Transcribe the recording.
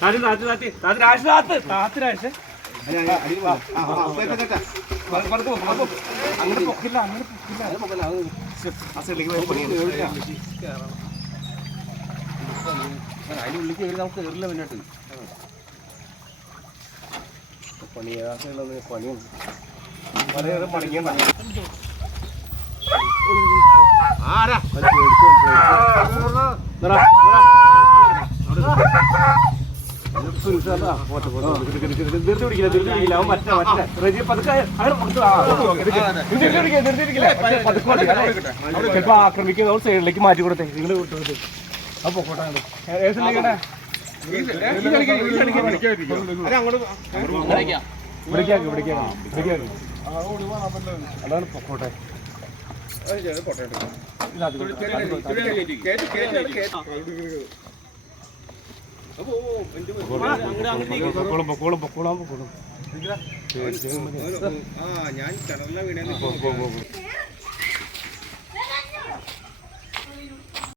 താത്തി താത്തി താത്തി താത്തി രാശി താത്ത് താത്തി രാശി അങ്ങനെ പൊക്കില്ല അങ്ങനെ പൊക്കില്ല ആ സൈഡിലേക്ക് പണിയാണ് അതിനുള്ളിലേക്ക് കയറി നമുക്ക് കയറില്ല മുന്നോട്ട് പണി സൈഡിലൊന്ന് പണിയുണ്ട് വളരെ പണിക്കാൻ പണി ചിലപ്പോ ആക്രമിക്കുന്ന സൈഡിലേക്ക് മാറ്റി കൊടുത്തേ നിങ്ങൾ വിട്ടു അപ്പൊ കോട്ടെ ഇവിടേക്കാക്കി ഇവിടേക്കാക്കി ഇവിടേക്കാക്കി അതാണ് പൊക്കോട്ടെ പൊക്കോളും പൊക്കോളും പൊക്കോളാം പൊക്കോളും ആ ഞാൻ കിണറിലെ വീണേ.